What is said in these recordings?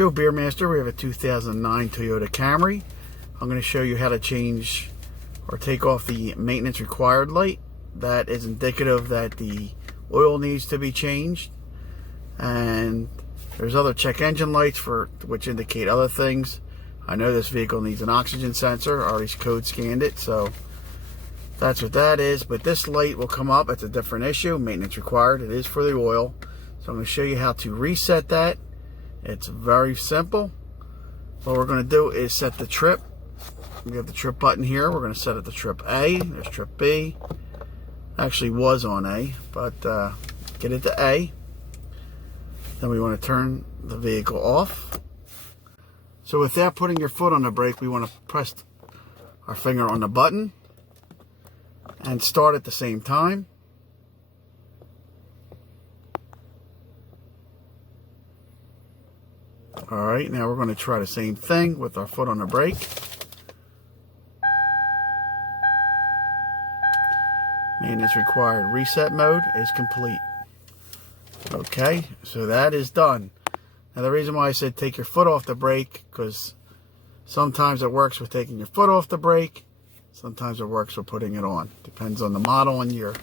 Yo, Beer Master, we have a 2009 Toyota Camry. I'm going to show you how to change or take off the maintenance required light. That is indicative that the oil needs to be changed. And there's other check engine lights which indicate other things. I know this vehicle needs an oxygen sensor. I already code scanned it, so that's what that is. But this light will come up. It's a different issue. Maintenance required. It is for the oil. So I'm going to show you how to reset that. It's very simple. What we're going to do is set the trip. We have the trip button here. We're going to set it to trip A. There's trip B. Actually was on A, but get it to A. Then we want to turn the vehicle off. So without putting your foot on the brake, we want to press our finger on the button and start at the same time. Alright, now we're going to try the same thing with our foot on the brake. Maintenance required reset mode is complete. Okay, so that is done. Now the reason why I said take your foot off the brake, because sometimes it works with taking your foot off the brake, sometimes it works with putting it on. Depends on the model and year.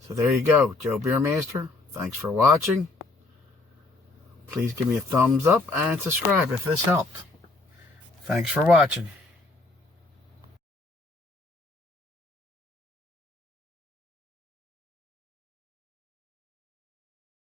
So there you go, Joe Beermaster. Thanks for watching. Please give me a thumbs up and subscribe if this helped. Thanks for watching.